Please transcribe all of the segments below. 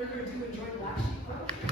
further ado, enjoy the Black Sheep Poetry.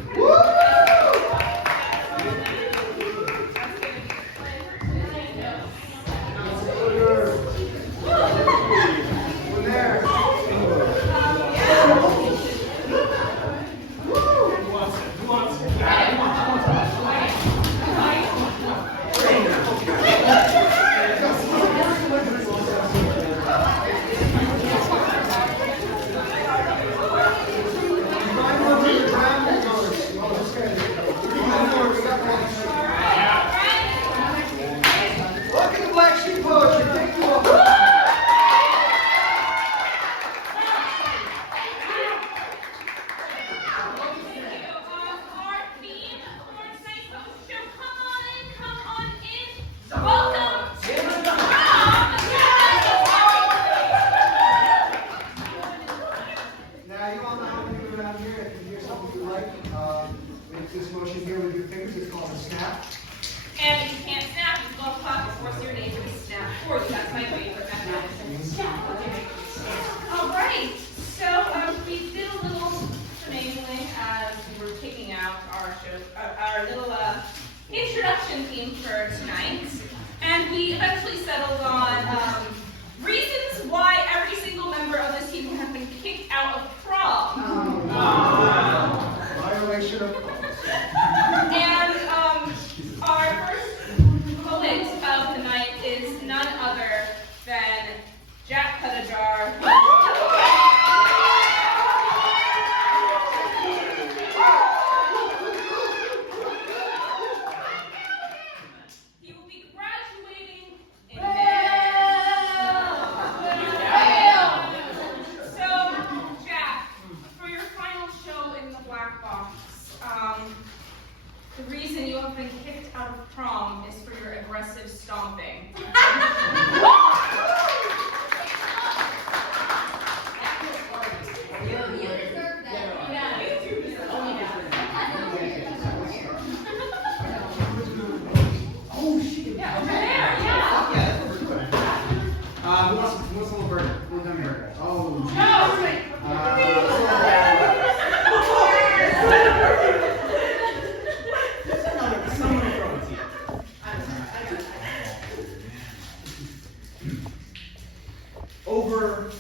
This motion here with your fingers is called a snap. And you can't snap, you will clap or force your neighbor to snap for you. That's my favorite method. Alright, so we did a little finagling as we were kicking out our little introduction theme for tonight. And we eventually settled on reasons why every single member of this team have been kicked out of prom. Violation of prom. And our first poet of the night is none other than Cutajar. He will be graduating in So, Jack, for your final show in the Black Box, the reason you have been kicked out of prom is for your aggressive stomping. Oh shit! Yeah, over there, yeah. Yeah, that's what we're doing. Who wants a little burger? Little gummy burger. Oh. Someone throw it to you. Overlooked.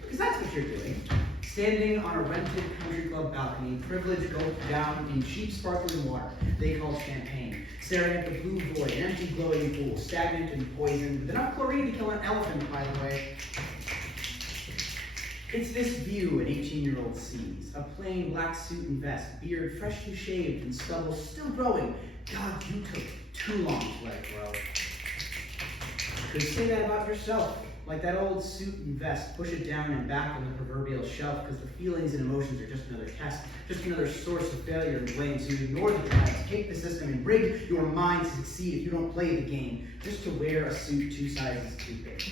Because that's what you're doing. Standing on a rented country club balcony, privilege gulped down in cheap sparkling water they call champagne, staring at the blue void, an empty glowing pool, stagnant and poisoned, with enough chlorine to kill an elephant, by the way. It's this view an 18-year-old sees, a plain black suit and vest, beard freshly shaved and stubble still growing. God, you took too long to let it grow. Could say that about yourself. Like that old suit and vest, push it down and back on the proverbial shelf because the feelings and emotions are just another test, just another source of failure and blame. So you ignore the trials, kick the system, and rig your mind to succeed if you don't play the game, just to wear a suit 2 sizes too big.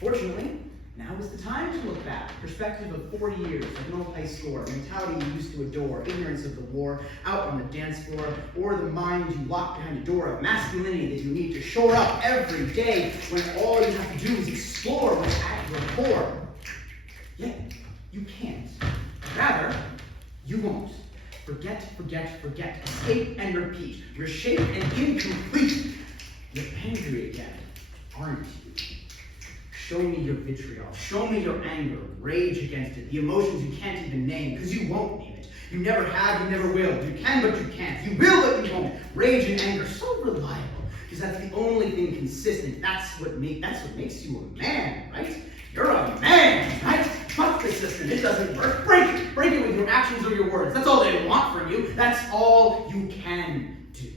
Fortunately, now is the time to look back. Perspective of 40 years of no high score, mentality you used to adore, ignorance of the war, out on the dance floor, or the mind you lock behind a door of masculinity that you need to shore up every day when all you have to do is explore what's at your core. Yet, you can't. Rather, you won't. Forget, forget, forget. Escape and repeat. You're shaped and incomplete. You're angry again, aren't you? Show me your vitriol, show me your anger, rage against it, the emotions you can't even name, because you won't name it. You never have, you never will. You can, but you can't. You will, but you won't. Rage and anger, so reliable, because that's the only thing consistent. That's what makes you a man, right? You're a man, right? Fuck the system, it doesn't work. Break it. Break it with your actions or your words. That's all they want from you. That's all you can do.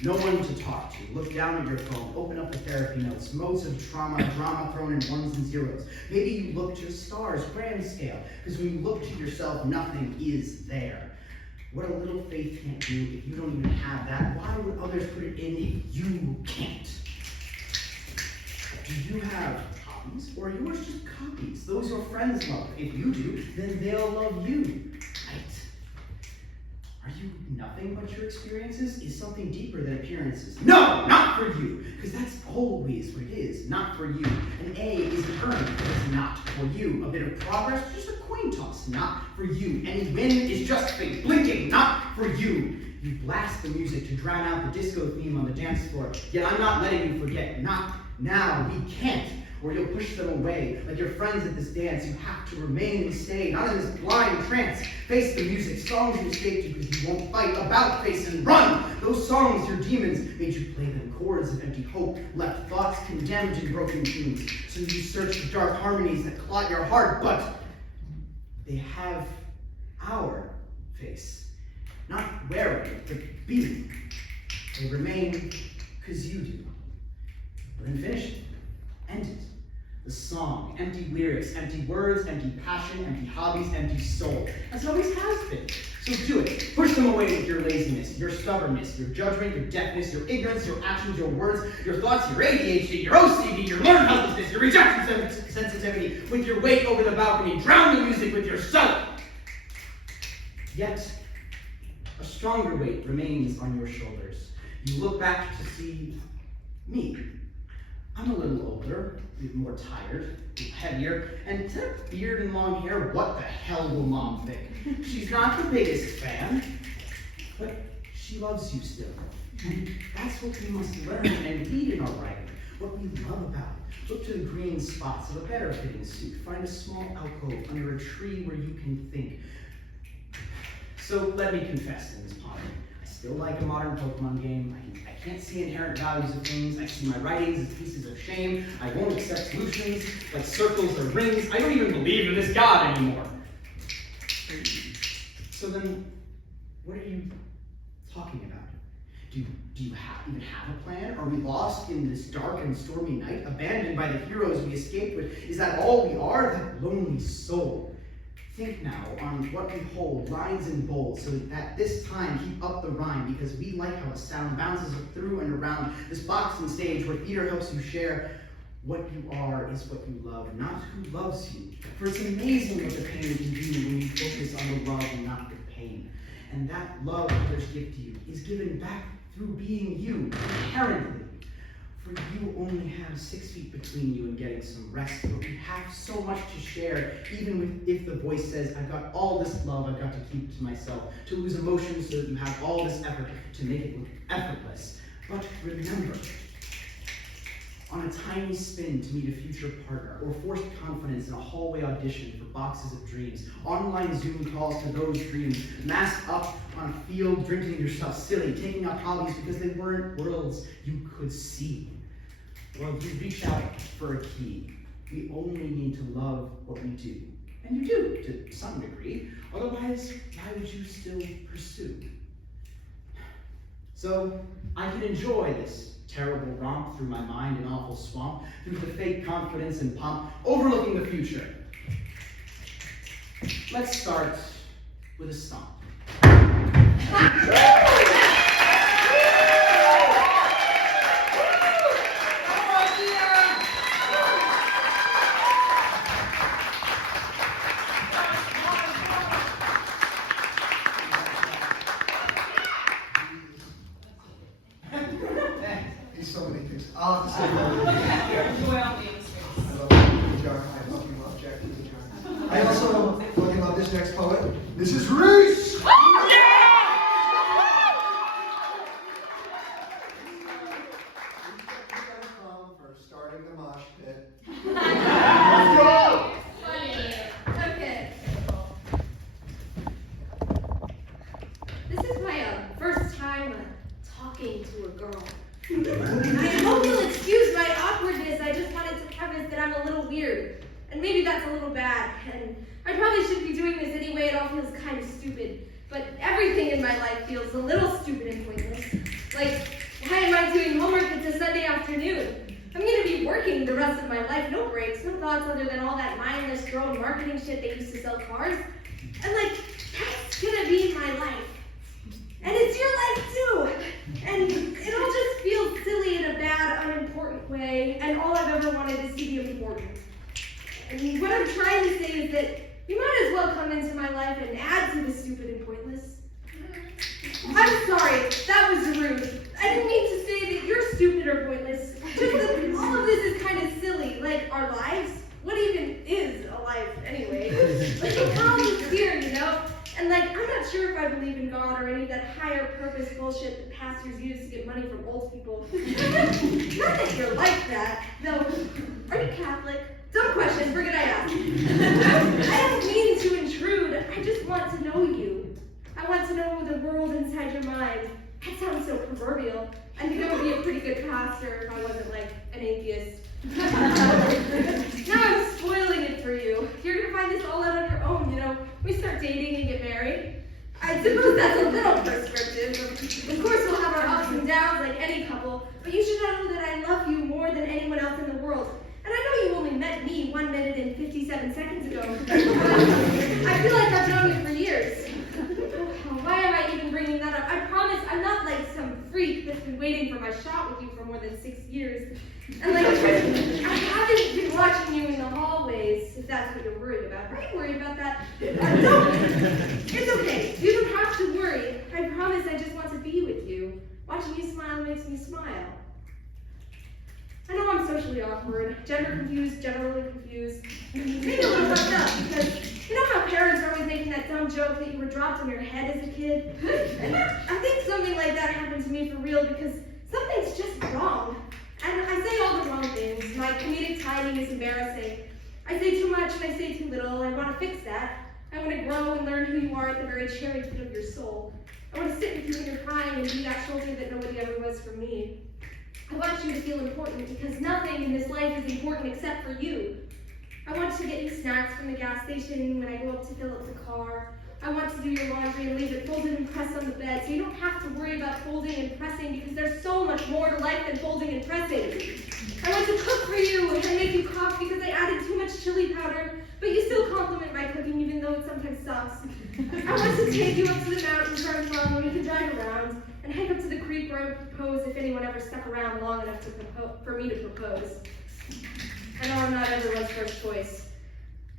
No one to talk to. Look down at your phone. Open up the therapy notes. Modes of trauma, drama thrown in ones and zeros. Maybe you look to stars, grand scale. Because when you look to yourself, nothing is there. What a little faith can't do if you don't even have that, why would others put it in if you can't? Do you have copies, or are yours just copies? Those your friends love. If you do, then they'll love you, right? Are you nothing but your experiences? Is something deeper than appearances? No, not for you, because that's always what it is, not for you. An A is an turn is not for you. A bit of progress, just a coin toss, not for you. Any win is just fate, blinking, not for you. You blast the music to drown out the disco theme on the dance floor, yet I'm not letting you forget. Not now, we can't, or you'll push them away. Like your friends at this dance, you have to remain and stay, not in this blind trance. Face the music, songs you escaped you because you won't fight, about face and run. Those songs, your demons, made you play them, chords of empty hope, left thoughts condemned in broken tunes. So you search for dark harmonies that clot your heart, but they have our face. Not wearing, but being. They remain because you do. But then finish it. End it. The song, empty lyrics, empty words, empty passion, empty hobbies, empty soul. As it always has been. So do it. Push them away with your laziness, your stubbornness, your judgment, your deafness, your ignorance, your actions, your words, your thoughts, your ADHD, your OCD, your learned helplessness, your rejection sensitivity. With your weight over the balcony, drown the music with yourself. Yet, a stronger weight remains on your shoulders. You look back to see me. I'm a little older, more tired, heavier, and instead of beard and long hair, what the hell will Mom think? She's not the biggest fan, but she loves you still. And that's what we must learn and read in our writing, what we love about it. Look to the green spots of a better fitting suit. Find a small alcove under a tree where you can think. So let me confess in this pondering. I still like a modern Pokemon game. I can't see inherent values of things. I see my writings as pieces of shame. I won't accept solutions like circles or rings. I don't even believe in this God anymore. So then, what are you talking about? Do you even have a plan? Are we lost in this dark and stormy night, abandoned by the heroes we escaped with? Is that all we are, that lonely soul? Think now on what we hold, lines and bold, so that this time keep up the rhyme, because we like how a sound bounces through and around this box and stage where theater helps you share. What you are is what you love, not who loves you. For it's amazing what the pain can do when you focus on the love and not the pain. And that love others give to you is given back through being you, inherently. For you only have 6 feet between you and getting some rest, but we have so much to share, even if the voice says, I've got all this love I've got to keep to myself, to lose emotions so that you have all this effort to make it look effortless. But remember, on a tiny spin to meet a future partner, or forced confidence in a hallway audition for boxes of dreams, online Zoom calls to those dreams, masked up on a field, drinking yourself silly, taking up hobbies because they weren't worlds you could see. Well, you reach out for a key. We only need to love what we do. And you do, to some degree. Otherwise, why would you still pursue? So, I can enjoy this terrible romp through my mind and awful swamp, through the fake confidence and pomp, overlooking the future. Let's start with a stomp. So many things. I'll have to say that. I fucking love Jack Cutajar. I also fucking love this next poet. This is Reese! For starting the mosh pit. Let's go! Funny. Okay. This is my first time talking to a girl. I hope you'll excuse my awkwardness. I just wanted to preface that I'm a little weird. And maybe that's a little bad. And I probably shouldn't be doing this anyway. It all feels kind of stupid. But everything in my life feels a little stupid and pointless. Like, why am I doing homework? It's a Sunday afternoon. I'm going to be working the rest of my life. No breaks, no thoughts other than all that mindless drone marketing shit they used to sell cars. And like, that's going to be my life. And it's your life too. And it all just feels silly in a bad, unimportant way. And all I've ever wanted is to be important. And what I'm trying to say is that you might as well come into my life and add to the stupid and pointless. I'm sorry, that was rude. I didn't mean to say that you're stupid or pointless. Just that all of this is kind of silly. Like our lives, what even is a life anyway? Like, the world is here, you know? And like, I'm not sure if I believe in God or any of that higher purpose bullshit that pastors use to get money from old people. Not that you're like that, though. Are you Catholic? Dumb question, forget I asked. I don't mean to intrude, I just want to know you. I want to know the world inside your mind. That sounds so proverbial. I think I would be a pretty good pastor if I wasn't like an atheist. Now I'm spoiling it for you. You're gonna find this all out on your own, you know. We start dating and get married. I suppose that's a little prescriptive. Of course we'll have our ups and downs like any couple, but you should know that I love you more than anyone else in the world. And I know you only met me 1 minute and 57 seconds ago. I feel like I've known you for years. Why am I even bringing that up? I promise I'm not like some freak that's been waiting for my shot with you for more than 6 years. And like, I haven't been watching you in the hallways, if that's what you're worried about. Are you worried about that? No, it's okay. You don't have to worry. I promise I just want to be with you. Watching you smile makes me smile. I know I'm socially awkward, gender confused, generally confused, maybe a little worked up because you know how parents are always making that dumb joke that you were dropped on your head as a kid? And I think something like that happened to me for real because something's just wrong. And I say all the wrong things. My comedic timing is embarrassing. I say too much and I say too little. I want to fix that. I want to grow and learn who you are at the very cherry pit of your soul. I want to sit with you when you're crying and be that shoulder that nobody ever was for me. I want you to feel important because nothing in this life is important except for you. I want to get you snacks from the gas station when I go up to fill up the car. I want to do your laundry and leave it folded and pressed on the bed so you don't have to worry about folding and pressing because there's so much more to life than folding and pressing. I want to cook for you and make you coffee because I added too much chili powder, but you still compliment my cooking even though it sometimes sucks. I want to take you up to the mountains where I'm from and we can drive around and hike up to the creek where I would propose if anyone ever stuck around long enough for me to propose. I know I'm not everyone's first choice.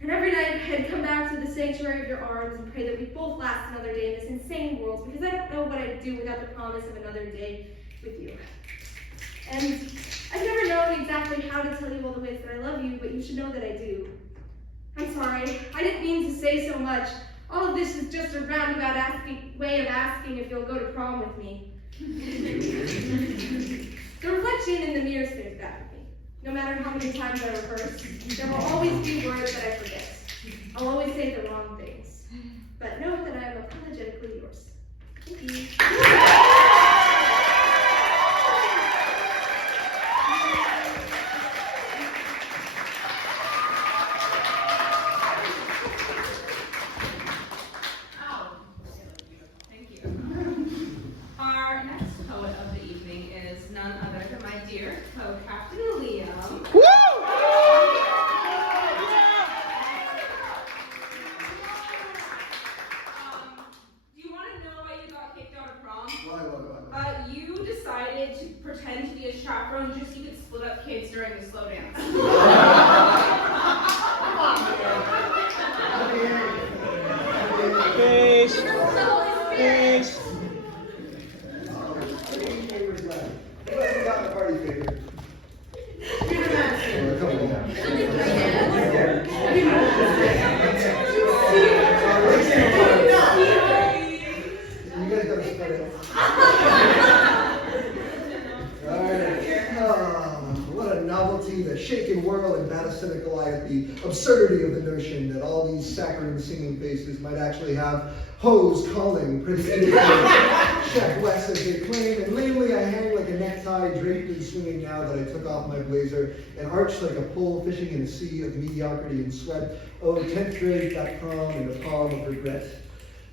And every night I'd come back to the sanctuary of your arms and pray that we both last another day in this insane world because I don't know what I'd do without the promise of another day with you. And I've never known exactly how to tell you all the ways that I love you, but you should know that I do. I'm sorry, I didn't mean to say so much. All of this is just a roundabout way of asking if you'll go to prom with me. The reflection in the mirror stares back at me. No matter how many times I rehearse, there will always be words that I forget. I'll always say the wrong things. But know that I am apologetically yours. Thank you. Our next poet of the evening is none other than my dear co-captain Liam. Woo! Do you want to know why you got kicked out of prom? Why? You decided to pretend to be a chaperone just so you could split up kids during the slow dance. Peace. Peace. Who got the party favor? You guys gotta split it. What a novelty, the shaken whirl and bat a cynical eye at the absurdity of the notion that all these saccharine singing faces might actually have hoes calling pretty Chef West as they claim, and lamely I hang like a necktie draped and swinging now that I took off my blazer and arched like a pole fishing in a sea of mediocrity and sweat. Oh, 10th grade, that prom in the palm of regret.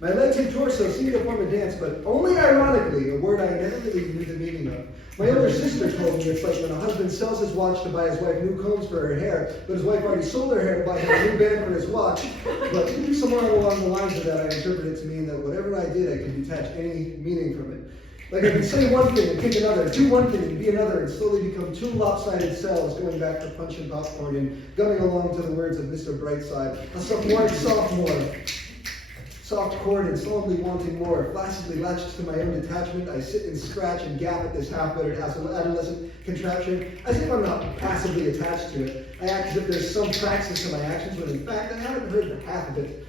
My legs and torso seem to form a dance, but only ironically, a word I never really knew the meaning of. My older sister told me it's like when a husband sells his watch to buy his wife new combs for her hair, but his wife already sold her hair to buy him a new band for his watch. But somewhere along the lines of that, I interpreted it to mean that whatever I did, I could detach any meaning from it. Like I could say one thing and think another, do one thing and be another, and slowly become two lopsided cells going back to punch and popcorn and gumming along to the words of Mr. Brightside, a sophomore. Soft cord and solemnly wanting more, flaccidly latched to my own detachment, I sit and scratch and gap at this half-buttered adolescent contraption, as if I'm not passively attached to it. I act as if there's some praxis to my actions, when in fact I haven't heard the half of it.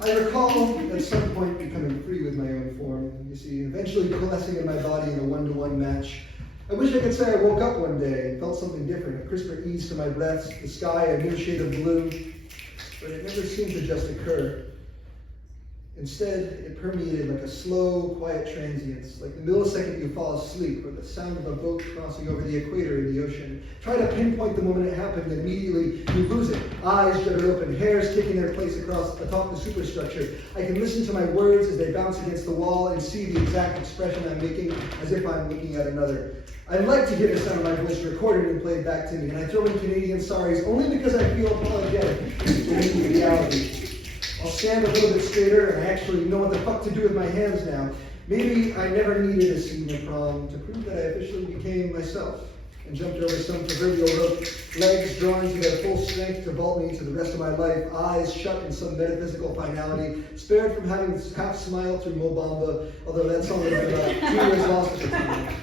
I recall at some point becoming free with my own form, you see, eventually coalescing in my body in a one-to-one match. I wish I could say I woke up one day and felt something different, a crisper ease to my breaths, the sky a new shade of blue, but it never seemed to just occur. Instead, it permeated like a slow, quiet transience, like the millisecond you fall asleep or the sound of a boat crossing over the equator in the ocean. Try to pinpoint the moment it happened, and immediately you lose it. Eyes jutted open, hairs taking their place atop the superstructure. I can listen to my words as they bounce against the wall and see the exact expression I'm making as if I'm looking at another. I'd like to hear the sound of my voice recorded and played back to me, and I throw in Canadian sorries only because I feel apologetic to reality. I'll stand a little bit straighter, and I actually know what the fuck to do with my hands now. Maybe I never needed a senior prom to prove that I officially became myself and jumped over some proverbial rope, legs drawn to their full strength to vault me to the rest of my life, eyes shut in some metaphysical finality, spared from having half smiled through Mo Bamba, although that's only been about 2 years lost or something.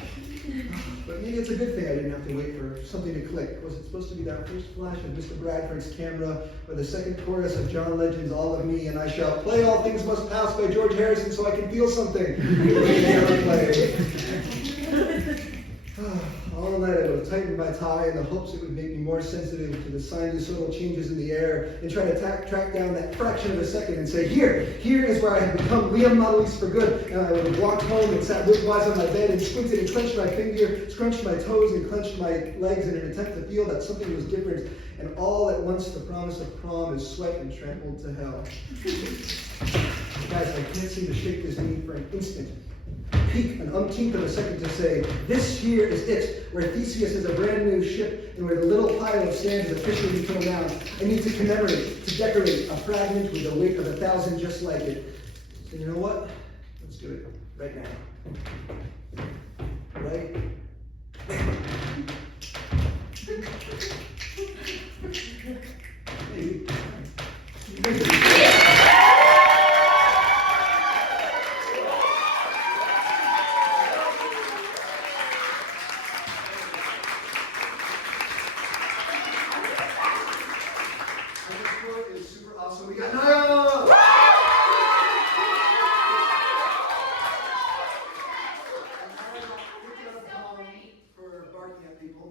But maybe it's a good thing I didn't have to wait for something to click. Was it supposed to be that first flash of Mr. Bradford's camera, or the second chorus of John Legend's All of Me, and I shall play All Things Must Pass by George Harrison so I can feel something? All night I would have tightened my tie in the hopes it would make me more sensitive to the sinusoidal changes in the air and try to track down that fraction of a second and say, here is where I had become Liam Mottolesse for good. And I would have walked home and sat widthwise on my bed and squinted and clenched my finger, scrunched my toes and clenched my legs in an attempt to feel that something was different. And all at once the promise of prom is sweat and trampled to hell. Guys, I can't seem to shake this need for an instant. Peak an umpteenth of a second to say, this here is it, where Theseus is a brand new ship and where the little pile of sand is officially thrown down. I need to commemorate, to decorate a fragment with the weight of 1,000 just like it. So you know what? Let's do it right now. Right Maybe. Is super awesome. We got Naiya! For barking at people.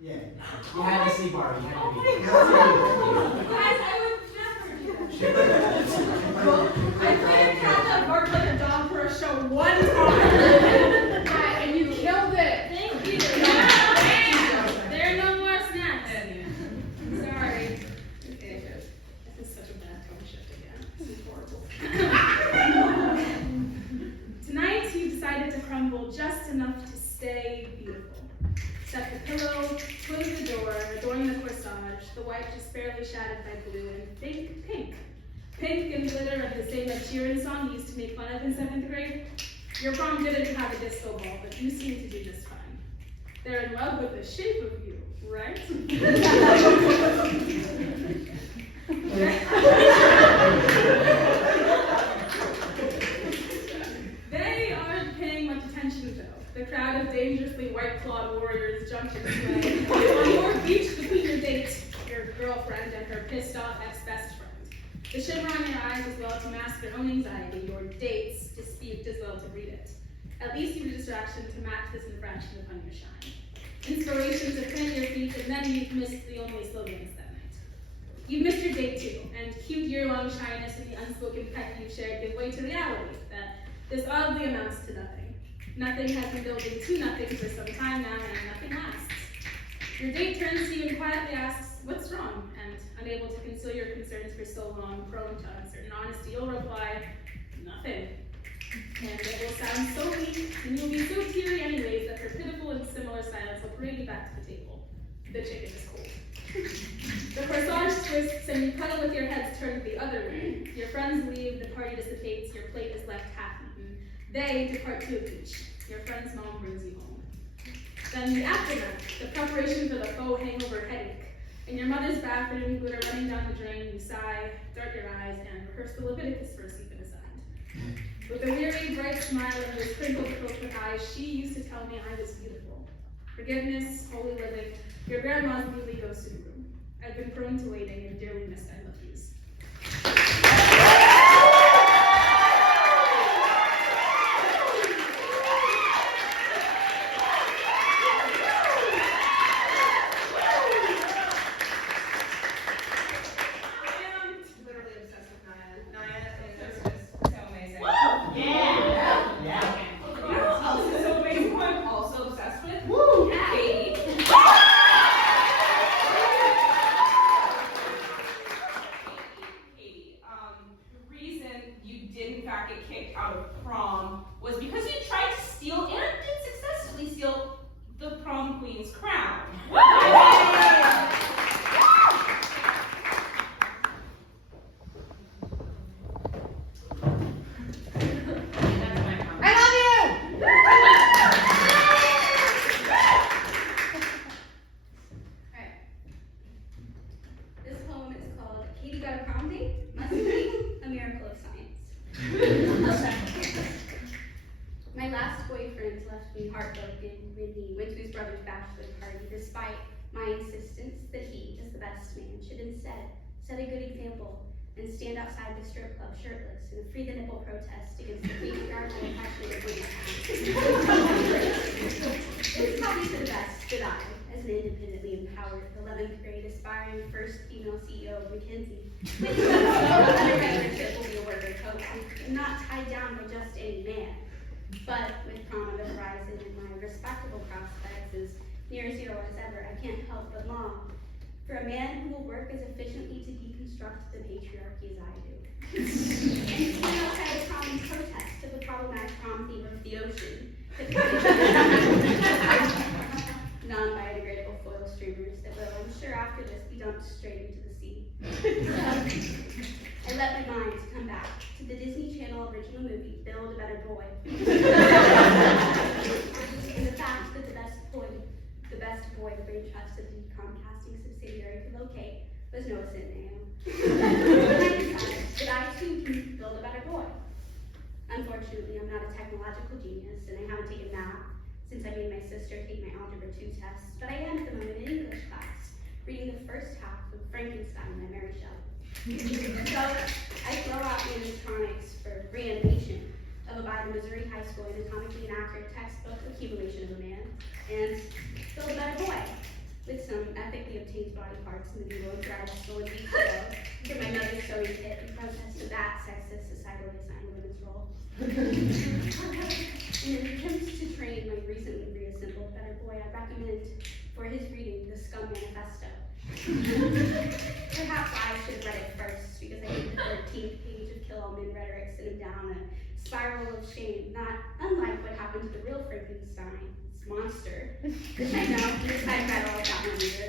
Yeah, you had to see Barbie. You had to be. Guys, I would never do that. I played a cat that barked like a dog for a show one time. And you killed it. Thank you. There are no more snacks. Sorry. Okay, good. This is such a bad tone shift again. This is horrible. Tonight, you decided to crumble just enough to stay beautiful. Set the pillow, close the door, adorn the corsage, the white just barely shadowed by blue, and think pink. Pink and glitter of the same Ed Sheeran song you used to make fun of in 7th grade. Your prom didn't have a disco ball, but you seem to do just fine. They're in love with the shape of you, right? They aren't paying much attention, though. The crowd of dangerously white-clawed warriors jumped into play on your beach between your date, your girlfriend, and her pissed-off ex-best friend. The shimmer on your eyes as well to mask their own anxiety, your date's dispute as well to read it. At least you a distraction to match this infraction upon your shine. Inspiration to plant your feet, and then you've missed the only slow dance that night. You've missed your date too, and cute year-long shyness and the unspoken peck you've shared give way to reality that this oddly amounts to nothing. Nothing has been building to nothing for some time now, and nothing lasts. Your date turns to you and quietly asks, what's wrong? And unable to conceal your concerns for so long, prone to uncertain honesty, you'll reply, nothing. And it will sound so weak, and you'll be so teary anyways that her pitiful and similar silence will parade you back to the table. The chicken is cold. The corsage twists, and you cuddle with your heads turned the other way. Your friends leave, the party dissipates, your plate is left half-eaten. They depart to a beach. Your friend's mom brings you home. Then the aftermath, the preparation for the faux hangover headache. In your mother's bathroom, glitter running down the drain, you sigh, dart your eyes, and rehearse the Leviticus verse you've been assigned. With a weary, bright smile and her sprinkled coquetted eyes, she used to tell me I was beautiful. Forgiveness, holy living, your grandma's newly ghosted room. I've been prone to waiting and dearly missed I love yous. Out of prom was because you tried to steal and did successfully steal the prom queen's crown. I love you! Alright. This poem is called Katie Got a Prom Date? Must be a miracle of science. My last boyfriend left me heartbroken when he went to his brother's bachelor party, despite my insistence that he, as the best man, should instead set a good example and stand outside the strip club shirtless in a free the nipple protest against the patriarchal and passionate women. It's probably for the best that I, as an independently empowered 11th grade aspiring first female CEO of McKinsey, with undergraduate will be a worker coach, and not tied down by just any man. But with prom on the horizon and my respectable prospects as near zero as ever, I can't help but long for a man who will work as efficiently to deconstruct the patriarchy as I do. And stand outside the prom protest of the problematic prom theme of the ocean, non-biodegradable foil streamers that will, I'm sure after this, be dumped straight into the sea. I let my mind come back to the Disney Channel original movie, Build a Better Boy. And the fact that the best boy the brain trust of the Comcasting subsidiary could locate was Noah Centineo. I decided that I too can build a better boy. Unfortunately, I'm not a technological genius, and I haven't taken math since I made my sister take my Algebra 2 test, but I am at the moment in English class, reading the first half of Frankenstein by Mary Shelley. So I throw out animatronics for reanimation of a by the Missouri High School anatomically inaccurate textbook accumulation of a man, and build a better boy with some ethically obtained body parts in the needle thread stolen weeks ago from my mother's sewing kit in protest of that sexist societally assigned women's role. In an attempt to train my recently reassembled better boy, I recommend for his reading the Scum Manifesto. Perhaps I should have read it first because I think the 13th page of Kill All Men rhetoric sent him down a spiral of shame, not unlike what happened to the real Frankenstein's monster. Which I know because I've read all about one either.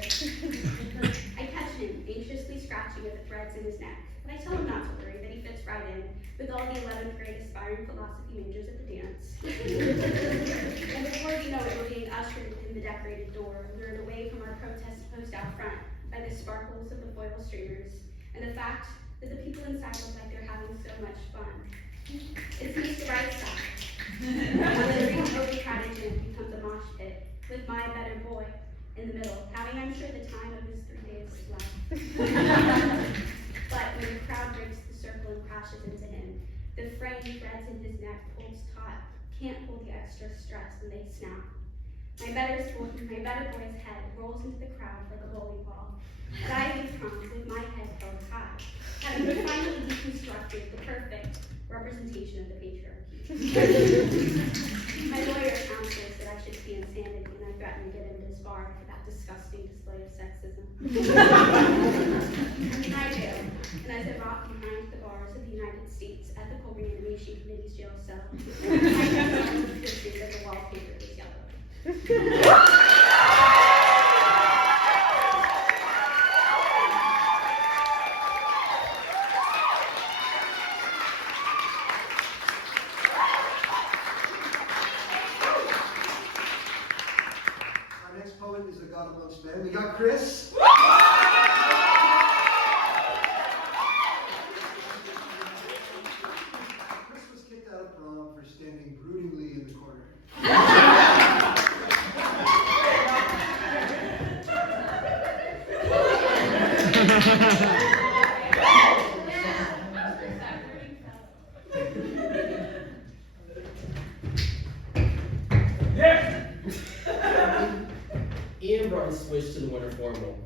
I catch him anxiously scratching at the threads in his neck, but I tell him not to worry, that he fits right in with all the 11th grade aspiring philosophy majors at the dance. And before you know it, we're being ushered in the decorated door, lured away from our protest post out front by the sparkles of the foil streamers and the fact that the people inside look like they're having so much fun. It's Mr. Brightside. The overcrowded gym becomes a mosh pit with my better boy in the middle, having, I'm sure, the time of his 3 days of life. But when the crowd breaks the circle and crashes into him, the fraying threads in his neck pulls taut, can't hold the extra stress, and they snap. My better boy's head rolls into the crowd like a bowling ball, but I leave prom with my head held high, having finally deconstructed the perfect representation of the patriarchy. My lawyer counsels that I should see insanity, and I threaten to get him disbarred for that disgusting display of sexism. And I do, and as I rot behind the bars of the United States Ethical Reanimation Committee's jail cell, I know the pictures of the wallpaper was yellow. got amongst men. We got Chris. Chris was kicked out of prom for standing broodingly in the corner. Ian brought his switch to the winter formal.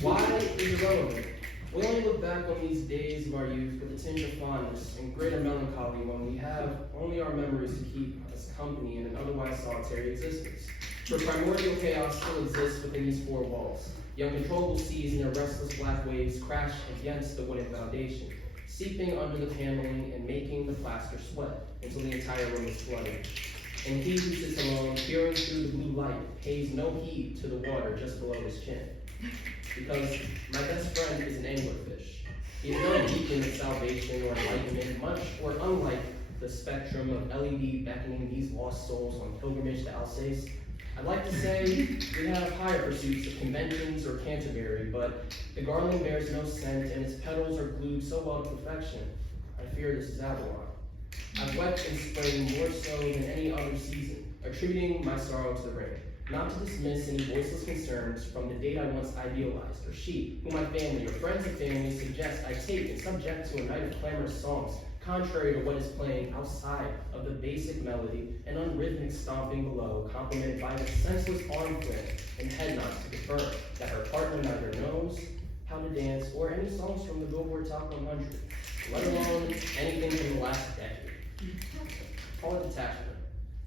Why is irrelevant? We only look back on these days of our youth with a tinge of fondness and greater melancholy when we have only our memories to keep us company in an otherwise solitary existence. For primordial chaos still exists within these four walls. The uncontrollable seas and their restless black waves crash against the wooden foundation, seeping under the paneling and making the plaster sweat until the entire room is flooded. And he who sits alone, peering through the blue light, pays no heed to the water just below his chin. Because my best friend is an anglerfish. He is no beacon of salvation or enlightenment, much or unlike the spectrum of LED beckoning these lost souls on pilgrimage to Alsace. I'd like to say we have higher pursuits of conventions or Canterbury, but the garland bears no scent and its petals are glued so well to perfection. I fear this is Avalon. I've wept in spring more so than any other season, attributing my sorrow to the rain. Not to dismiss any voiceless concerns from the date I once idealized, or she, whom my family or friends of family suggest I take and subject to a night of clamorous songs, contrary to what is playing outside of the basic melody and unrhythmic stomping below, complemented by the senseless arm flick and head nods to confirm that her partner neither knows how to dance or any songs from the Billboard Top 100, let alone anything from the last decade. Call it detachment.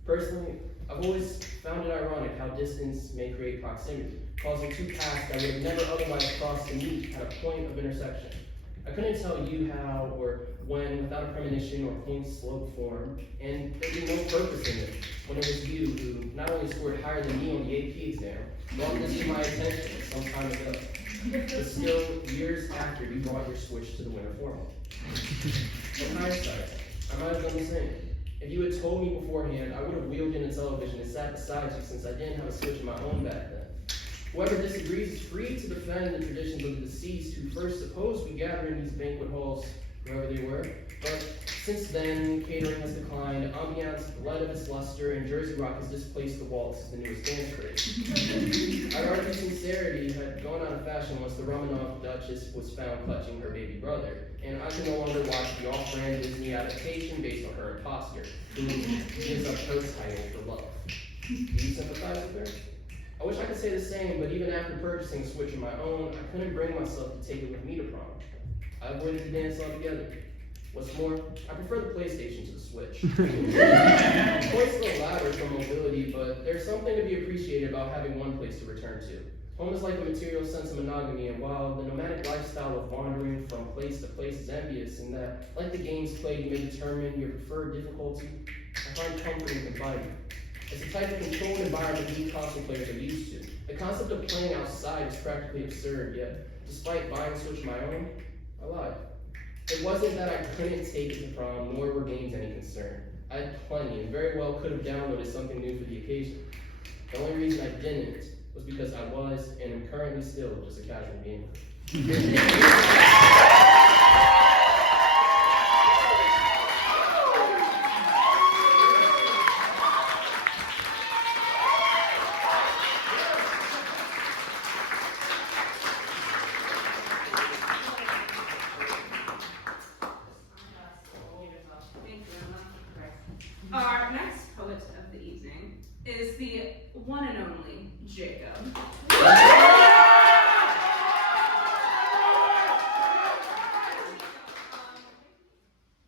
Personally, I've always found it ironic how distance may create proximity, causing two paths that would have never otherwise crossed to meet at a point of intersection. I couldn't tell you how or when without a premonition or point slope form, and there'd be no purpose in it when it was you who not only scored higher than me on the AP exam, brought this to my attention some time ago, but still years after you brought your switch to the winter formal. In hindsight, I might have done the same. If you had told me beforehand, I would have wheeled in a television and sat beside you since I didn't have a switch of my own back then. Whoever disagrees is free to defend the traditions of the deceased who first supposed we gather in these banquet halls, wherever they were. But since then, catering has declined, ambiance bled of its luster, and Jersey Rock has displaced the waltz as the newest dance craze. I'd argue sincerity had gone out of fashion once the Romanov Duchess was found clutching her baby brother, and I could no longer watch the off-brand Disney adaptation based on her imposter, who gives up her title for love. Do you sympathize with her? I wish I could say the same, but even after purchasing a Switch of my own, I couldn't bring myself to take it with me to prom. I avoided the dance altogether. What's more, I prefer the PlayStation to the Switch. Points still louder for mobility, but there's something to be appreciated about having one place to return to. Home is like a material sense of monogamy, and while the nomadic lifestyle of wandering from place to place is envious in that, like the games played, you may determine your preferred difficulty, I find comfort in confinement. It's a type of controlled environment we console players are used to. The concept of playing outside is practically absurd, yet, despite buying a Switch of my own, I lied. It wasn't that I couldn't take it to prom, nor were games any concern. I had plenty, and very well could have downloaded something new for the occasion. The only reason I didn't was because I was, and am currently still, just a casual gamer. Our next poet of the evening is the one and only Jacob.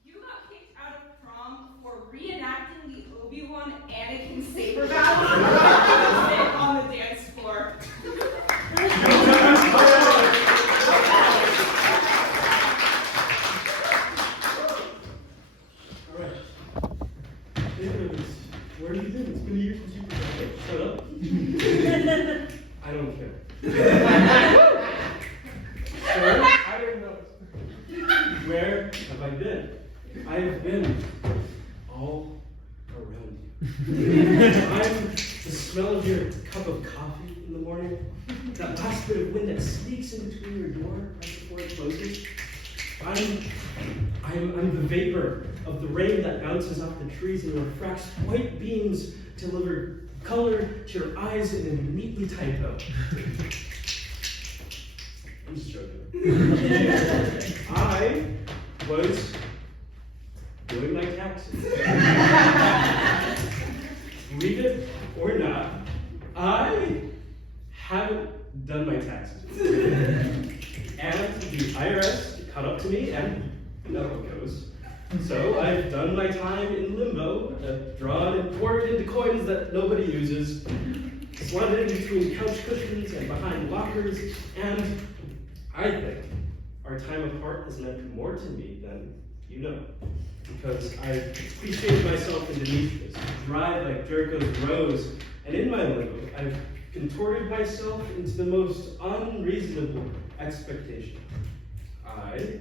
You got kicked out of prom for reenacting the Obi-Wan Anakin saber battle on the dance floor. Where have you been? It's been a year since you presented. Shut up. I don't care. Sir, I don't know. Where have I been? I have been all around you. I'm the smell of your cup of coffee in the morning, that last bit of wind that sneaks in between your door right before it closes. I'm the vapor of the rain that bounces off the trees and refracts white beams to deliver color to your eyes in a neatly tight bow. I'm just joking. I was doing my taxes. Believe it or not, I haven't done my taxes. And the IRS caught up to me, and you know how it goes. So I've done my time in limbo, drawn and poured into coins that nobody uses, slotted in between couch cushions and behind lockers, and I think our time apart has meant more to me than you know. Because I've appreciated myself into niches, dried like Jericho's rose, and in my limbo, I've contorted myself into the most unreasonable expectation. I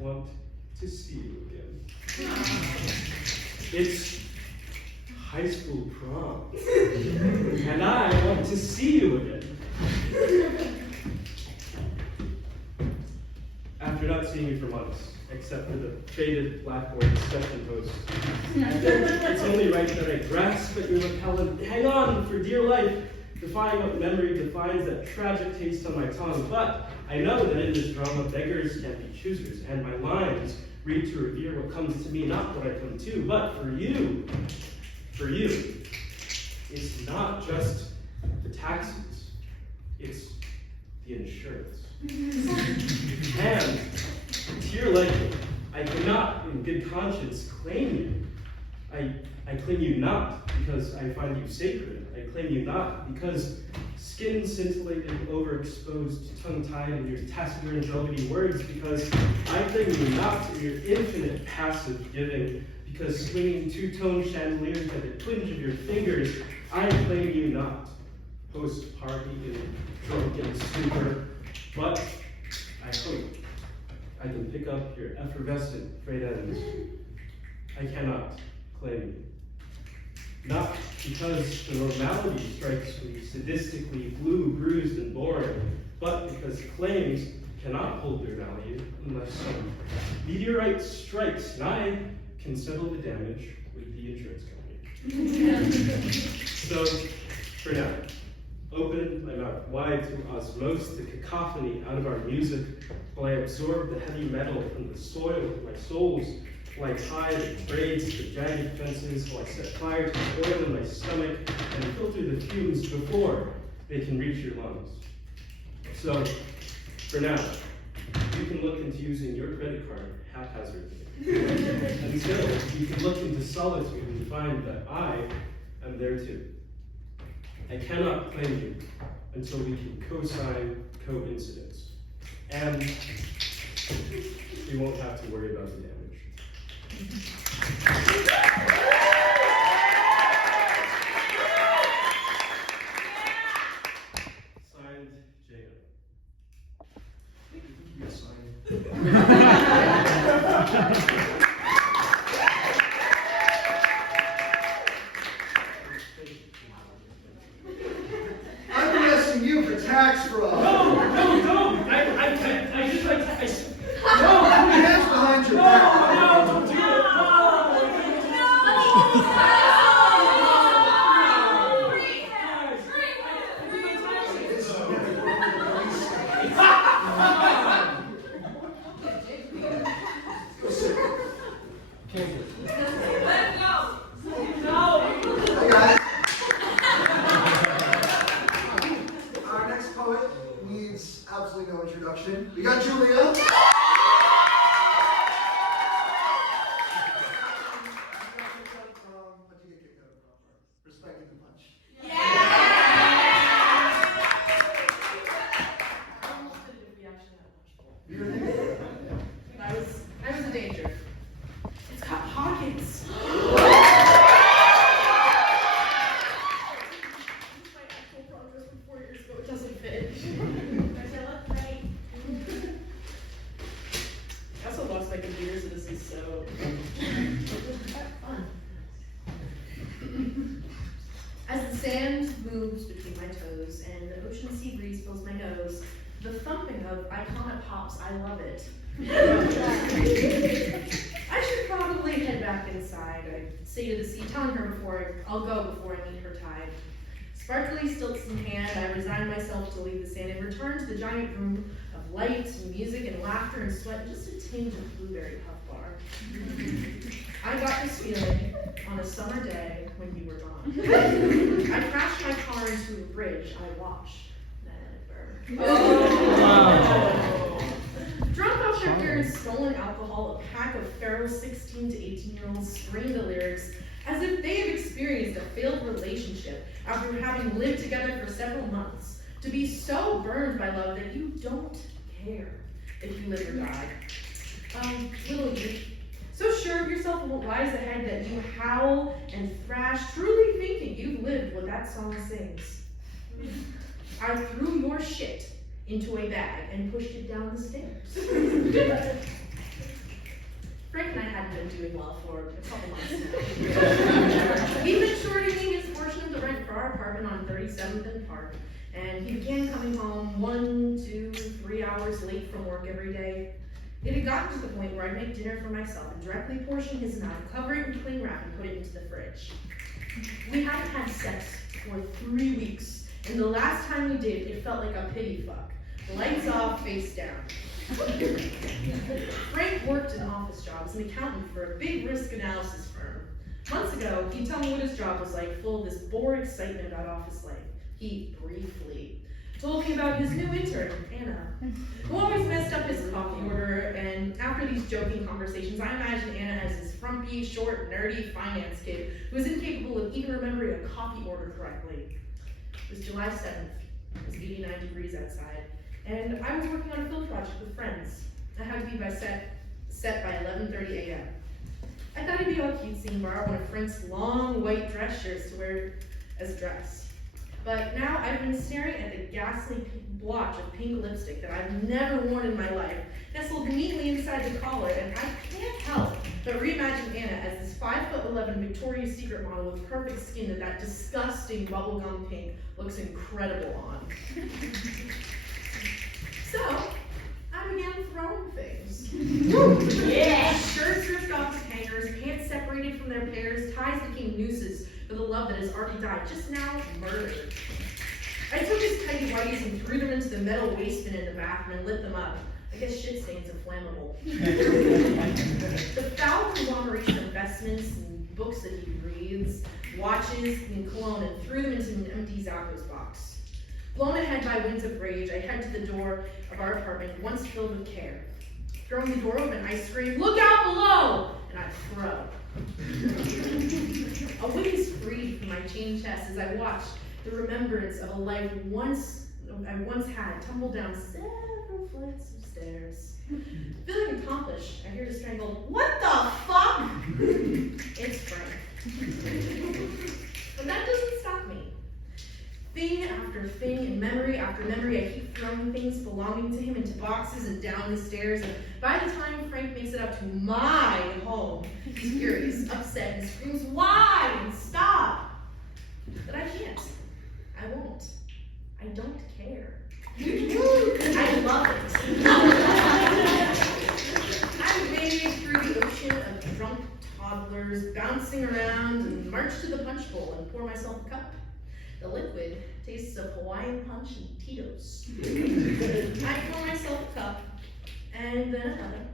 want to see you again. It's high school prom, and I want to see you again. After not seeing you for months, except for the faded blackboard discussion post, it's only right that I grasp at your lapel and hang on for dear life, defying what memory defines that tragic taste on my tongue. But I know that in this drama, beggars can't be choosers, and my lines read to revere what comes to me, not what I come to. But for you, it's not just the taxes, it's the insurance. And to your liking, I cannot, in good conscience, claim you. I claim you not because I find you sacred. I claim you not because skin scintillated, overexposed, tongue-tied in your taciturn, velvety words, because I claim you not in your infinite passive giving, because swinging two-tone chandeliers by the twinge of your fingers, I claim you not post-party in drunken stupor, but I hope I can pick up your effervescent frayed ends. I cannot claim you. Not because the normality strikes me sadistically blue, bruised, and boring, but because claims cannot hold their value unless some meteorite strikes, and I can settle the damage with the insurance company. So, for now, open my mouth wide to osmose the cacophony out of our music, while I absorb the heavy metal from the soil of my souls, while I tie the braids to the jagged fences, while I set fire to the oil in my stomach and filter the fumes before they can reach your lungs. So, for now, you can look into using your credit card haphazardly. Until you can look into solitude and find that I am there too. I cannot claim you until we can co-sign coincidence. And we won't have to worry about the damage. Signed, Jacob. Yes, I'm arresting you for tax fraud. No, don't! I just like no! Hands behind your back. No, don't do it! Our next poet, we As the sand moves between my toes and the ocean sea breeze fills my nose, the thumping of iconic pops, I love it. I should probably head back inside. I say to the sea, telling her I'll go before I meet her tide. Sparkly stilts in hand, I resign myself to leave the sand and return to the giant room of light and music and laughter and sweat, just a tinge of blueberry puff bar. I got this feeling on a summer day when you were gone. I crashed my car into a bridge I watched. Drunk off their beer and stolen alcohol, a pack of feral 16 to 18-year-olds scream the lyrics as if they have experienced a failed relationship after having lived together for several months, to be so burned by love that you don't care if you live or die. Little you, so sure of yourself and what lies ahead that you howl and thrash, truly thinking you've lived what that song sings. I threw your shit into a bag and pushed it down the stairs. Frank and I hadn't been doing well for a couple months now. He'd been shortening his portion of the rent for our apartment on 37th and Park, and he began coming home 1, 2, 3 hours late from work every day. It had gotten to the point where I'd make dinner for myself and directly portion his amount, cover it in cling wrap, and put it into the fridge. We hadn't had sex for 3 weeks, and the last time we did, it felt like a pity fuck. Lights off, face down. Frank worked an office job as an accountant for a big risk analysis firm. Months ago, he'd tell me what his job was like, full of this bored excitement about office life. He briefly told me about his new intern, Anna, who always messed up his coffee order, and after these joking conversations, I imagined Anna as this frumpy, short, nerdy finance kid who was incapable of even remembering a coffee order correctly. It was July 7th. It was 89 degrees outside. And I was working on a film project with friends. I had to be set by 11:30 a.m. I thought it'd be all cutesy and borrow one of Frank's long white dress shirts to wear as a dress. But now I've been staring at the ghastly blotch of pink lipstick that I've never worn in my life, nestled neatly inside the collar, and I can't help but reimagine Anna as this 5'11" Victoria's Secret model with perfect skin that disgusting bubblegum pink looks incredible on. So, I began throwing things. Yeah! Shirts ripped off the hangers, pants separated from their pairs, ties became nooses for the love that has already died, just now murdered. I took his tidy whities and threw them into the metal waste bin in the bathroom and lit them up. I guess shit stains are flammable. The foul conglomeration of investments and books that he reads, watches, and cologne, and threw them into an empty Zappos box. Blown ahead by winds of rage, I head to the door of our apartment, once filled with care. Throwing the door open, I scream, "Look out below!" And I throw. A wind is freed from my chained chest as I watch the remembrance of a life I once had tumble down several flights of stairs. Feeling accomplished, I hear a strangled, "What the fuck?" It's Frank. But that doesn't stop me. Thing after thing, and memory after memory, I keep throwing things belonging to him into boxes and down the stairs, and by the time Frank makes it up to my home, he's furious, upset, and screams, "Why? And stop!" But I can't. I won't. I don't care. I love it. I wade through the ocean of drunk toddlers, bouncing around, and march to the punch bowl and pour myself a cup. The liquid tastes of Hawaiian punch and Tito's. I pour myself a cup, and then another,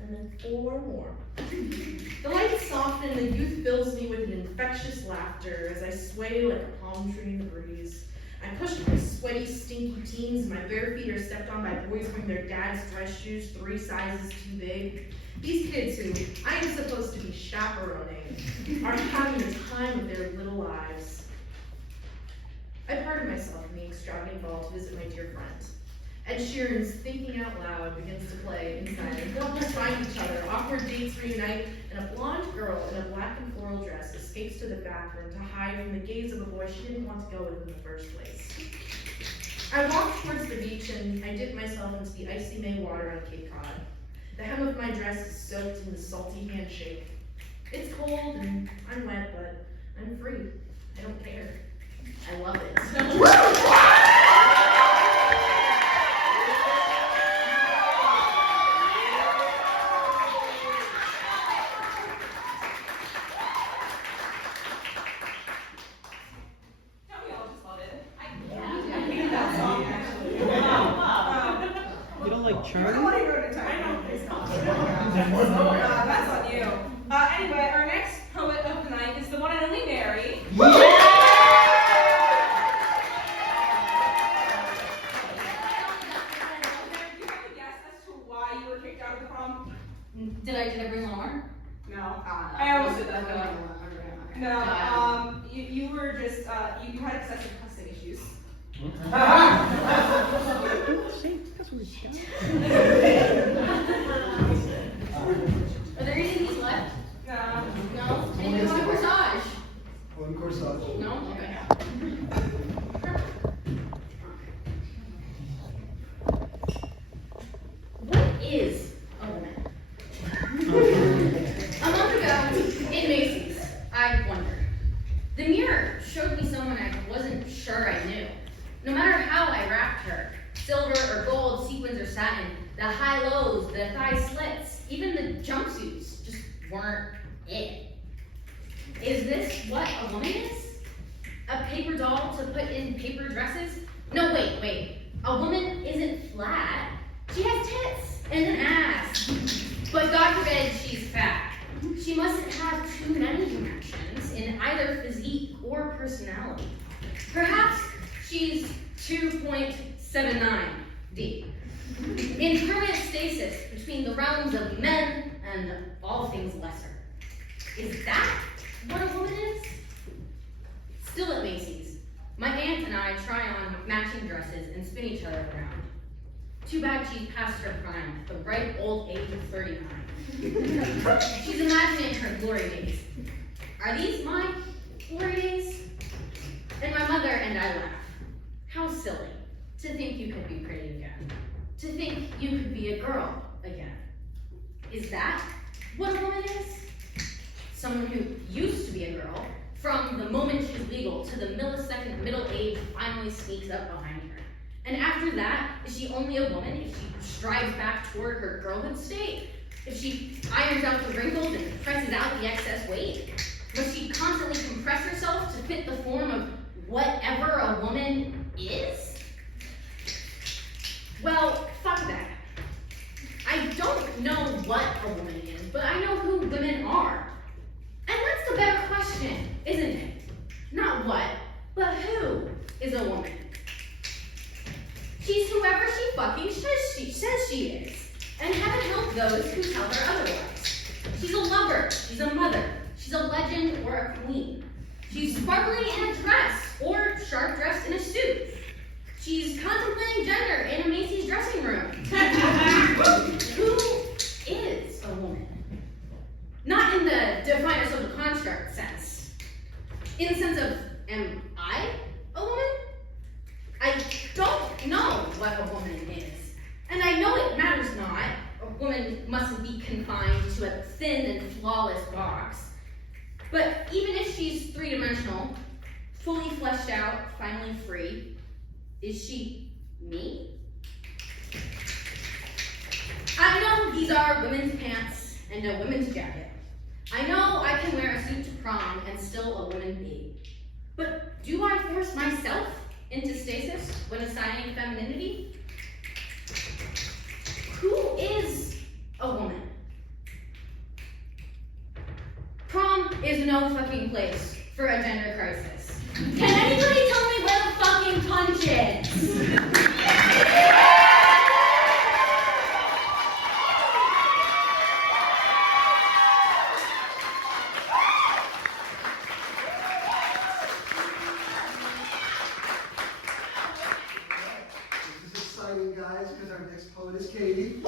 and then 4 more. The lights soften and the youth fills me with an infectious laughter as I sway like a palm tree in the breeze. I push my sweaty, stinky teens, and my bare feet are stepped on by boys wearing their dad's dress shoes 3 sizes too big. These kids who I am supposed to be chaperoning are having the time of their little lives. I pardon myself from the extravagant ball to visit my dear friend. Ed Sheeran's Thinking Out Loud begins to play inside, and couples find each other, awkward dates reunite, and a blonde girl in a black and floral dress escapes to the bathroom to hide from the gaze of a boy she didn't want to go with in the first place. I walk towards the beach and I dip myself into the icy May water on Cape Cod. The hem of my dress is soaked in the salty handshake. It's cold and I'm wet, but I'm free. I don't care. I love it. Don't we all just love it? I hate that song, actually. You don't like Charlie? Nobody wrote it down. I know, please don't. That's on you. Anyway, our next poet of the night is the one and only Mary. You have a guess as to why you were kicked out of the prom? Did I bring one more? No. I almost did that though. No, you were just, you had excessive cussing issues. Are there any of these left? No. No? Anyone want a corsage? One corsage. No? Okay. What is a woman? A month ago, in Macy's, I wondered. The mirror showed me someone I wasn't sure I knew. No matter how I wrapped her, silver or gold, sequins or satin, the high-lows, the thigh slits, even the jumpsuits just weren't it. Is this what a woman is? A paper doll to put in paper dresses? No, wait. A woman isn't flat. She has tits and an ass. But God forbid she's fat. She mustn't have too many dimensions in either physique or personality. Perhaps she's 2.79 deep. In permanent stasis between the realms of men and all things lesser. Is that what a woman is? Still at Macy's, my aunt and I try on matching dresses and spin each other around. Too bad she's past her prime, the ripe old age of 39. She's imagining her glory days. Are these my glory days? And my mother and I laugh. How silly to think you could be pretty again. To think you could be a girl again. Is that what a woman is? Someone who used to be a girl, from the moment she's legal to the millisecond middle age finally sneaks up behind her. And after that, is she only a woman if she strives back toward her girlhood state? If she irons out the wrinkles and presses out the excess weight? Must she constantly compress herself to fit the form of whatever a woman is? Well, fuck that. I don't know what a woman is, but I know who women are. And that's the better question, isn't it? Not what, but who is a woman? She's whoever she fucking says she is. And heaven help those who tell her otherwise. She's a lover, she's a mother, she's a legend or a queen. She's sparkling in a dress or sharp dressed in a suit. She's contemplating gender in a Macy's dressing room. Who is a woman? Not in the define a social construct sense. In the sense of, am I a woman? I don't know what a woman is. And I know it matters not. A woman mustn't be confined to a thin and flawless box. But even if she's three-dimensional, fully fleshed out, finally free, is she me? I know these are women's pants and a women's jacket. I know I can wear a suit to prom and still a woman be. But do I force myself into stasis when assigning femininity? Who is a woman? Prom is no fucking place for a gender crisis. Can anybody tell me where the fucking punch is? This is exciting, guys, because our next poet is Katie.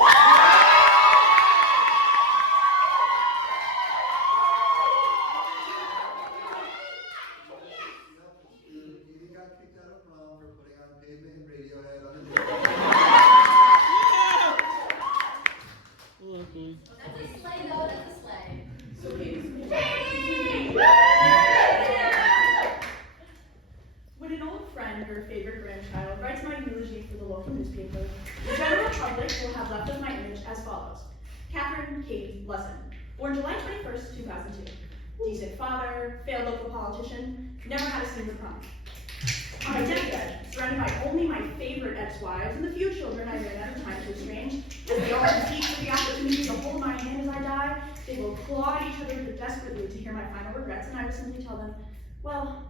Katie got kicked out of prom for putting on Pavement and Radiohead on the That's a sleigh though, that's a sleigh. So Katie's Katie! Would it friend or favorite grandchild writes my eulogy for the local newspaper, the general public will have left of my image as follows. Catherine Kate Lussen, born July 21st, 2002. Decent father, failed local politician, never had a senior prom. On my deathbed, surrounded by only my favorite ex-wives and the few children I ran out of time to estrange, as they all compete for the opportunity to hold my hand as I die, they will claw at each other desperately to hear my final regrets, and I will simply tell them, well,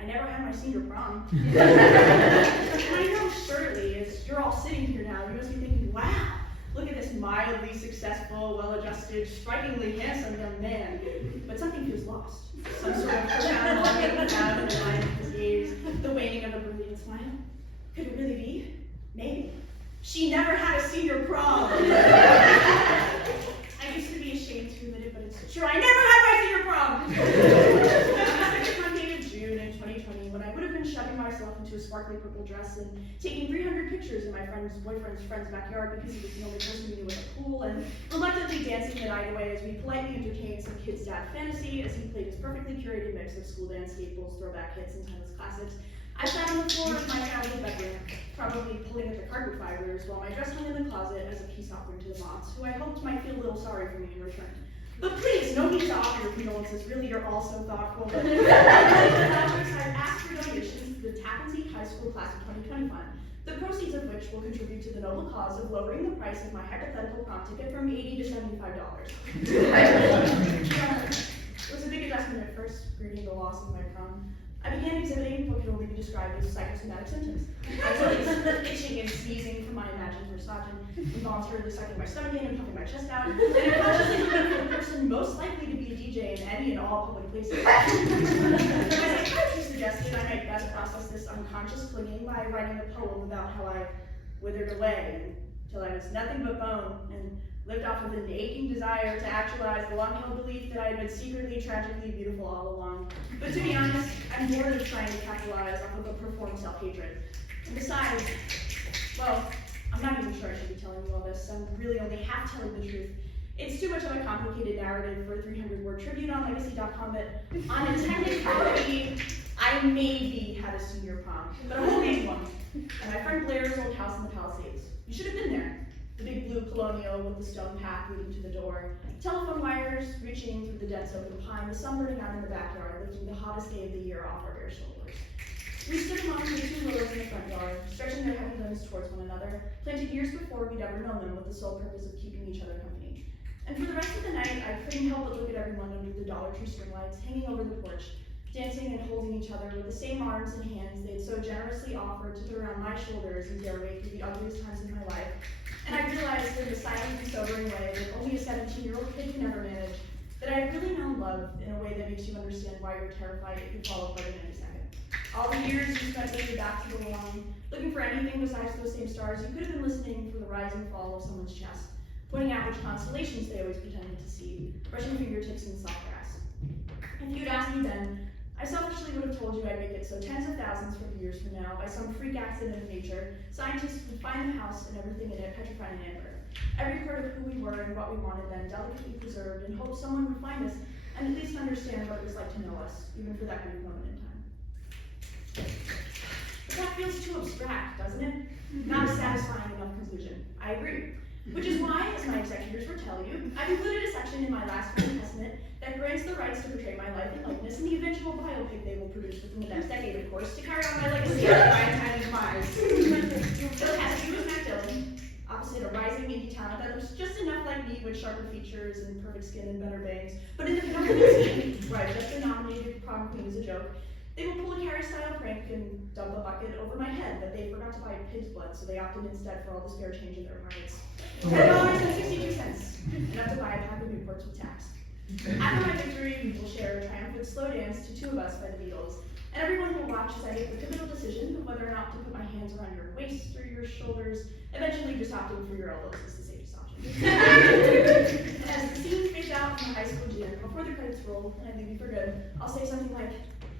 I never had my senior prom. And I know surely, as you're all sitting here now, you must be thinking, wow, look at this mildly successful, well-adjusted, strikingly handsome young man. But something feels lost. Some sort of profound longing found in the line of his gaze, the waning of a brilliant smile. Could it really be? Maybe. She never had a senior prom. I used to be ashamed to admit it, but it's true. I never had my senior prom. June in 2020, when I would have been shoving myself into a sparkly purple dress and taking 300 pictures in my boyfriend's friend's backyard because he was the only person we knew with a pool, and reluctantly dancing the night away as we politely entertained some kid's dad fantasy as he played his perfectly curated mix of school dance staples, throwback hits, and timeless classics. I sat on the floor of my childhood bedroom, probably pulling at the carpet fibers, while my dress hung in the closet as a peace offering to the moths, who I hoped might feel a little sorry for me in return. But please, no need to offer your condolences. Really, you're all so thoughtful. But I've asked for donations to the Tappan Zee High School Class of 2020 fund, the proceeds of which will contribute to the noble cause of lowering the price of my hypothetical prom ticket from $80 to $75. It was a big adjustment at first, grieving the loss of my prom. I began exhibiting what could only be described as psychosomatic symptoms. I was itching and sneezing from my imagined misogyny, involuntarily sucking my stomach in and puffing my chest out, and unconsciously looking for the person most likely to be a DJ in any and all public places. As I psychiatrist suggested, I might best process this unconscious clinging by writing a poem about how I withered away until I was nothing but bone, and lived off of an aching desire to actualize the long-held belief that I had been secretly, tragically beautiful all along. But to be honest, I'm bored of trying to capitalize off of a performed self-hatred. And besides, well, I'm not even sure I should be telling you all this. I'm really only half telling the truth. It's too much of a complicated narrative for a 300-word tribute on legacy.com, but on a technicality, I maybe had a senior prom, but a homemade one, at my friend Blair's old house in the Palisades. You should have been there. The big blue colonial with the stone path leading to the door, telephone wires reaching through the dense open pine, the sun burning out in the backyard, lifting the hottest day of the year off our bare shoulders. We stood among the two willows in the front yard, stretching their heavy limbs towards one another, planted years before we'd ever known them with the sole purpose of keeping each other company. And for the rest of the night, I couldn't help but look at everyone under the Dollar Tree string lights hanging over the porch, dancing and holding each other with the same arms and hands they'd so generously offered to put around my shoulders and bear weight through the ugliest times of my life. And I realized in the silent and sobering way that only a 17-year-old kid can ever manage, that I had really known love in a way that makes you understand why you're terrified it could fall apart in any second. All the years you spent with your back to the wall, looking for anything besides those same stars, you could have been listening for the rise and fall of someone's chest, pointing out which constellations they always pretended to see, brushing fingertips in the soft grass. If you'd asked me then, I selfishly would have told you I'd make it so tens of thousands of years from now, by some freak accident of nature, scientists would find the house and everything in it petrified in amber. Every part of who we were and what we wanted then delicately preserved, in hope someone would find us and at least understand what it was like to know us, even for that brief moment in time. But that feels too abstract, doesn't it? Not a satisfying enough conclusion. I agree. Which is why, as my executors will tell you, I've included a section in my last will and testament that grants the rights to portray my life and likeness in the eventual biopic they will produce within the next decade, of course, to carry on my legacy after my untimely demise. It'll cast you as Matt Dillon, opposite a rising indie talent that looks just enough like me with sharper features and perfect skin and better bangs. But in the penultimate scene, where I've just been nominated prom queen as a joke, they will pull a Carrie-style prank and dump a bucket over my head that they forgot to buy pig's blood, so they opted instead for all the spare change in their pockets. $10.62, enough to buy a pack of Newports with tax. After my victory, we will share a triumphant slow dance to Two of Us by the Beatles, and everyone will watch as I make the pivotal decision of whether or not to put my hands around your waist or your shoulders, eventually just opting for your elbows as the safest option. And as the scene fades out in the high school gym, before the credits roll, and I leave you for good, I'll say something like,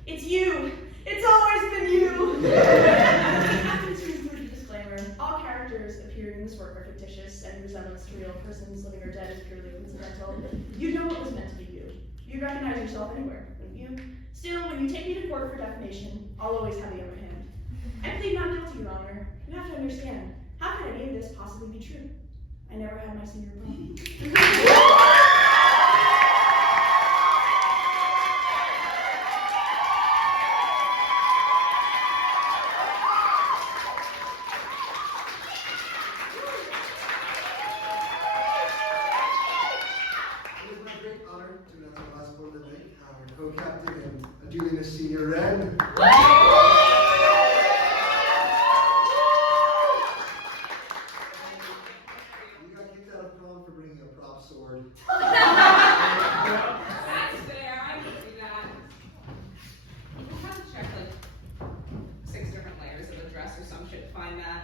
"It's you! It's always been you!" I happen to include a disclaimer. All characters appearing in this work are fictitious, and resemblance to real persons, living or dead, is purely coincidental. You know what was meant to be you. You'd recognize yourself anywhere, wouldn't you? Still, when you take me to court for defamation, I'll always have the upper hand. understand. How could any of this possibly be true? I never had my senior prom. It is my great honor to announce our last board of the night, our co-captain and a duly missed senior Ren. You got kicked out of prom for bringing a prop sword. That's fair, I can see that. We'll have to check like 6 different layers of a dress or some shit to find that.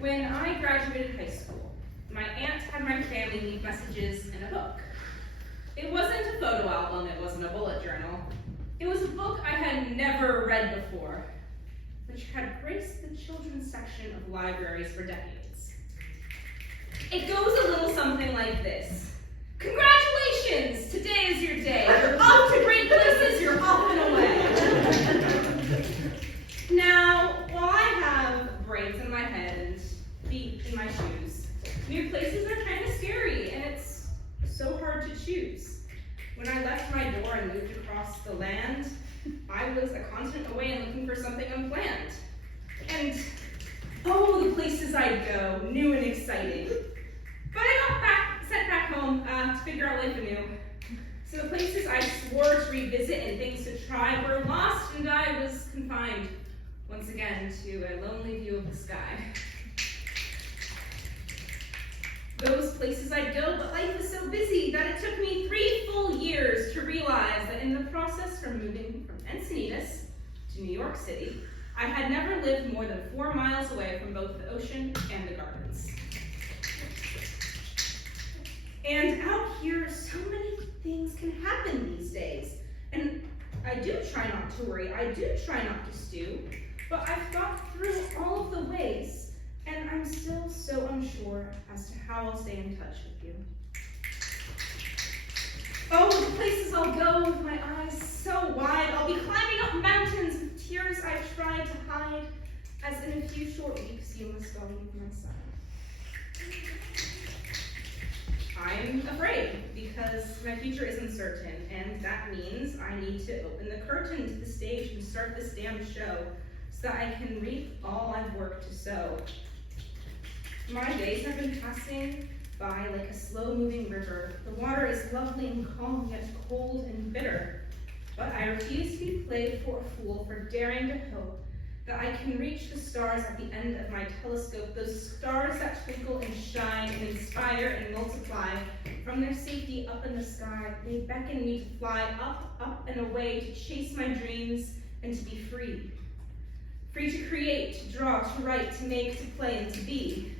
When I graduated high school, my aunt had my family leave messages in a book. It wasn't a photo album, it wasn't a bullet journal. It was a book I had never read before, which had graced the children's section of libraries for decades. It goes a little something like this. Congratulations! Today is your day. You're off to great places, you're off and away. Now, while I have braids in my head and feet in my shoes, new places are kind of scary, and it's so hard to choose. When I left my door and moved across the land, I was a continent away and looking for something unplanned. And, oh, the places I'd go, new and exciting. But I got sent back home to figure out life anew. So the places I swore to revisit and things to try were lost, and I was confined, once again, to a lonely view of the sky. Those places I'd go, but life was so busy that it took me 3 full years to realize that in the process from moving from Encinitas to New York City, I had never lived more than 4 miles away from both the ocean and the gardens. And out here, so many things can happen these days. And I do try not to worry, I do try not to stew, but I've thought through all of the ways, and I'm still so unsure as to how I'll stay in touch with you. Oh, the places I'll go with my eyes so wide. I'll be climbing up mountains with tears I've tried to hide, as in a few short weeks you must all leave my side. I'm afraid, because my future is uncertain, and that means I need to open the curtain to the stage and start this damn show, so that I can reap all I've worked to sow. My days have been passing by like a slow-moving river. The water is lovely and calm, yet cold and bitter. But I refuse to be played for a fool for daring to hope that I can reach the stars at the end of my telescope, those stars that twinkle and shine and inspire and multiply. From their safety up in the sky, they beckon me to fly up, up and away, to chase my dreams and to be free. Free to create, to draw, to write, to make, to play, and to be.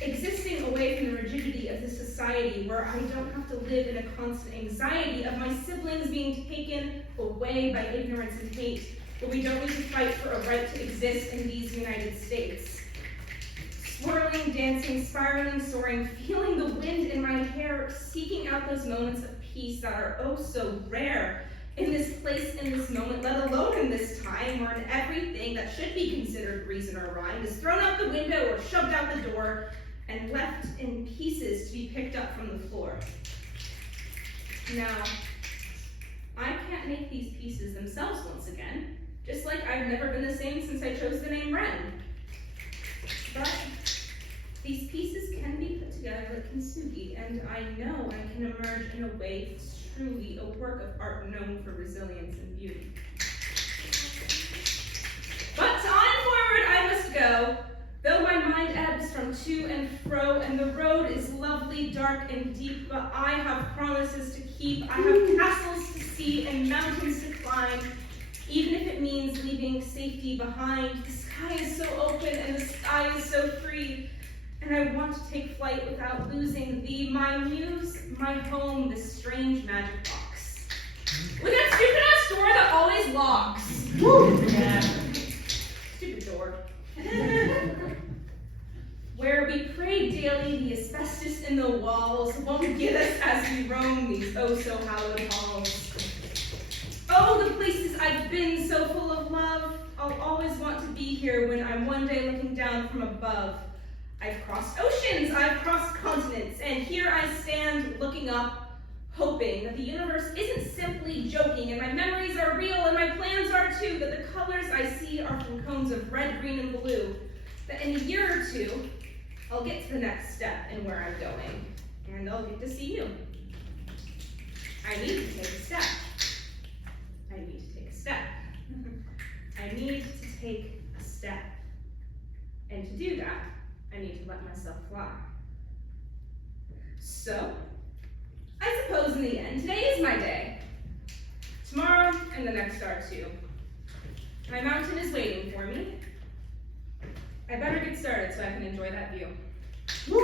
Existing away from the rigidity of this society where I don't have to live in a constant anxiety of my siblings being taken away by ignorance and hate, where we don't need to fight for a right to exist in these United States. Swirling, dancing, spiraling, soaring, feeling the wind in my hair, seeking out those moments of peace that are oh so rare in this place, in this moment, let alone in this time where everything that should be considered reason or rhyme is thrown out the window or shoved out the door and left in pieces to be picked up from the floor. Now, I can't make these pieces themselves once again, just like I've never been the same since I chose the name Ren. But these pieces can be put together like kintsugi, and I know I can emerge in a way that's truly a work of art known for resilience and beauty. But onward I must go, though my mind ebbs from to and fro, and the road is lovely, dark, and deep, but I have promises to keep. I have castles to see and mountains to climb, even if it means leaving safety behind. The sky is so open and the sky is so free, and I want to take flight without losing thee, my muse, my home, this strange magic box. With that stupid ass door that always locks. Woo! Yeah. Stupid door. Where we pray daily, the asbestos in the walls won't get us as we roam these oh so hallowed halls. Oh, the places I've been so full of love. I'll always want to be here when I'm one day looking down from above. I've crossed oceans, I've crossed continents, and here I stand looking up, hoping that the universe isn't simply joking, and my memories are real, and my plans are too, that the colors I see are from cones of red, green, and blue, that in a year or two, I'll get to the next step in where I'm going, and I'll get to see you. I need to take a step. I need to take a step. I need to take a step. And to do that, I need to let myself fly. So, I suppose in the end, today is my day. Tomorrow and the next are too. My mountain is waiting for me. I better get started so I can enjoy that view. Woo!